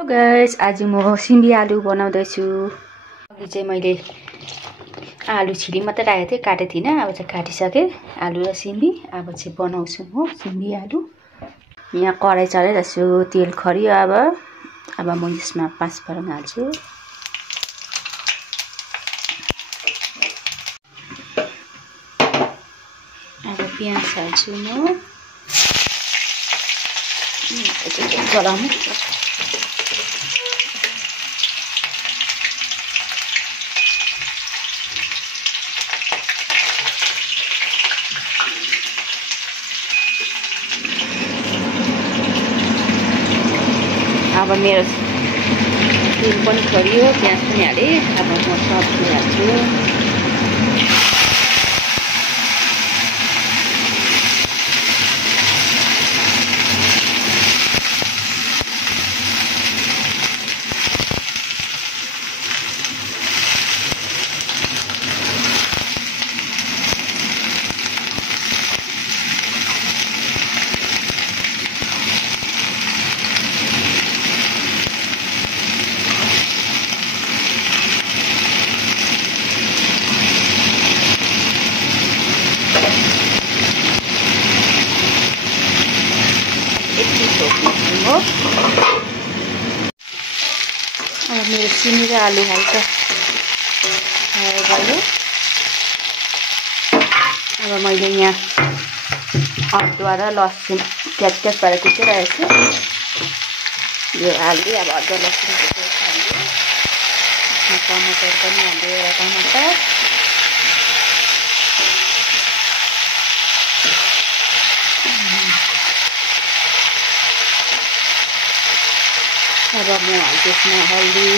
Hello guys, आज म सिमी आलु बनाउँदैछु। अघि चाहिँ मैले आलु छिली मात्रै राखेको थिएँ, काटेको थिइनँ। अब चाहिँ काटिसकेँ आलु र सिमी। अब चाहिँ बनाउँछु म सिमी आलु। यहाँ कराई चलाइरहेछु, तेल खरियो। अब म यसमा पाँचफोरन हाल्छु। अब प्याज हाल्छु म। गरम अब मेरो तेल पनि खरियो, प्याज पनि हालेँ। अब म सब्जी हाल्छु। अब मेरो सिमी र आलु हल्का भयो। अब मैले यहाँ अदुवा र लसुन प्याज पारेर कुचिरहेको छु। यो हाल्दै अब अदुवा लसुन हाल्दै टमाटर पनि हाल्दै, एउटा टमाटर। अब म त्यसमा हल्दी,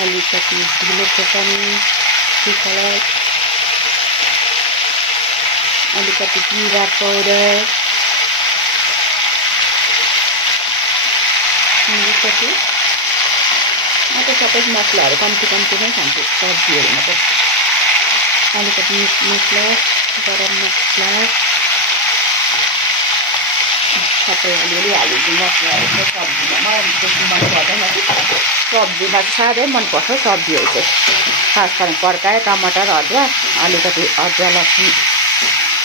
अलिकति ढिलो खोर्सानी, कलर, अलिकति जिरा पाउडर, अलिकति म त सबै मसलाहरू कम्ती नै खान्छु सब्जीहरूमा त। अलिकति मिट मसला, गरम मसला सबै अलिअलि हालिदिन्छु। मसलाहरू चाहिँ सब्जीमा मलाई त्यति मन पर्दैन कि, सब्जीमा साह्रै मनपर्छ सब्जीहरू चाहिँ। खास गरी पर्काएर टमाटर, अदुवा, अलिकति अदुवा लसुन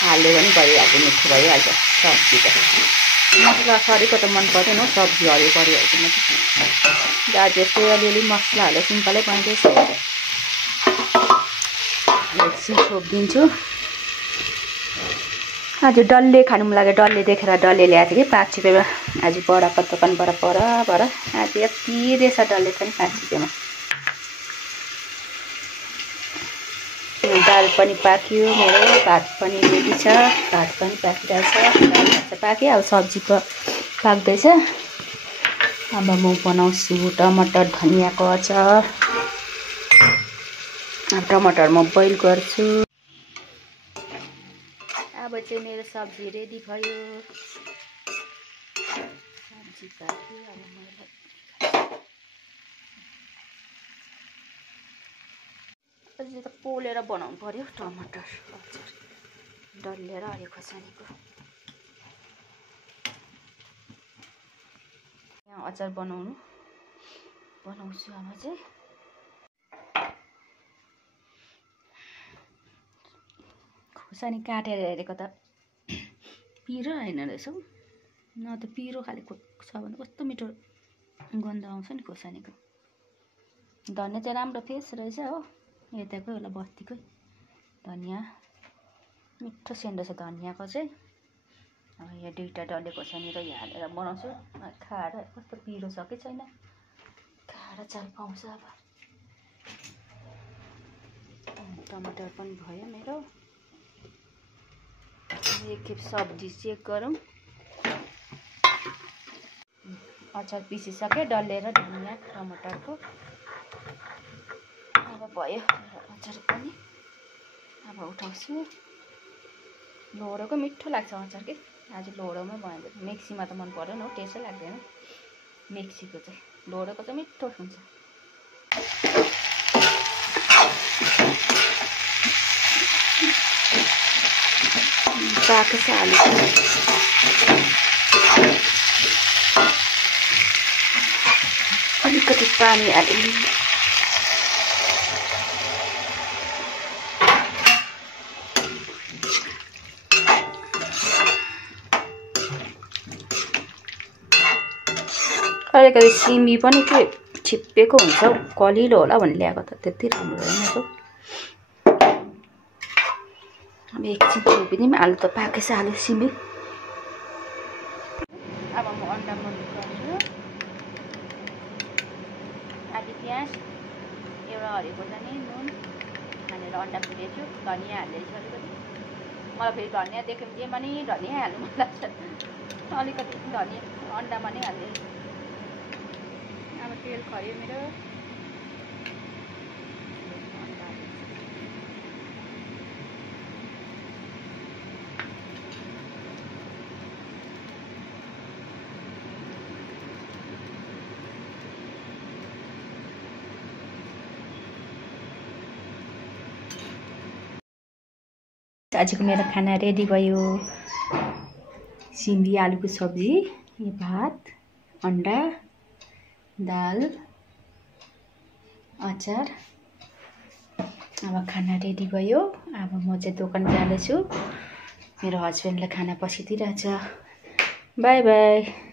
हाल्यो भने भइहाल्छ, मिठो भइहाल्छ सब्जी त। मसला सरीको त मन पर्दैन हौ सब्जी, हरियो परिहाल्छ म त। आज यस्तै अलिअलि मसला हालेर सिम्पलै बनाउँदैछु। एकछिन छोपिदिन्छु। आज डल्ले खानु मन लाग्यो, डल्ले देखेर डल्ले ल्याएको थिएँ कि 5 रुपियाँमा। आज बडाको दोकानबाट पर आज यति रहेछ डल्ले पनि 5 रुपियाँमा। दाल पनि पाक्यो मेरो, भात पनि रेडी छ। भात पनि पाकिरहेछ, दाल भात पाक्यो। अब सब्जी पाक्दैछ। अब म बनाउँछु टमाटर धनियाँको अचार। अब टमाटर म बोइल गर्छु। अब चाहिँ मेरो सब्जी रेडी भयो। सब्जी पाक्यो। अब मैले अझै त पोलेर बनाउनु पर्यो टमाटर अचार, डल्ले र हरियो खोर्सानीको। यहाँ अचार बनाउँछु। अब चाहिँ खोर्सानी काटेर हेरेको त पिरो होइन रहेछ हौ। न त पिरो खाले छ भने कस्तो मिठो गन्ध आउँछ नि खोर्सानीको। धनियाँ चाहिँ राम्रो फ्रेस रहेछ हो, यताकै होला बस्तीकै धनियाँ, मिठो सेन्ट रहेछ धनियाँको चाहिँ। अब यहाँ 2टा डल्ले खोर्सानी र यहाँ हालेर बनाउँछु। खाएर कस्तो पिरो छ कि छैन, खाएर चाल पाउँछ। अब टमाटर पनि भयो मेरो। एकखेप सब्जी चेक गरौँ। अचार पिसिसक्यो डल्ले र धनियाँ टमाटरको। अब भयो अचार पनि। अब उठाउँछु। लोहोरोको मिठो लाग्छ अचार कि, आज लोहोरोमै बनाइदिएको। मिक्सीमा त मन पर्दैन हो, टेस्टै लाग्दैन मिक्सीको चाहिँ। लोहोरोको चाहिँ मिठो हुन्छ। पाकेको छ आलु अलिकति पानी हाल्नु अलिकति सिमी पनि के छिप्पेको हुन्छ कलिलो होला भन्ने ल्याएको त त्यति राम्रो होइन त अब एकछिन छोपिदिउँ आलु त पाकेछ आलु सिमी अब म अन्डा मर्नु गर्छु आदि प्याज एउटा हरियो खोर्सानी नुन हालेर अन्डा फुटेछु धनियाँ हाल्दैछु अलिकति मलाई फेरि धनियाँ देख्यो भने जेमा नि धनियाँ हाल्नु मन लाग्छ अलिकति धनियाँ अन्डामा नै हाल्दैछु अब तेल खऱ्यो मेरो आजको मेरो खाना रेडी भयो सिमी आलुको सब्जी यो भात अन्डा दाल अचार अब खाना रेडी भयो अब म चाहिँ दोकान जाँदैछु मेरो हस्बेन्डले खाना पसिदिरहेछ बाई बाई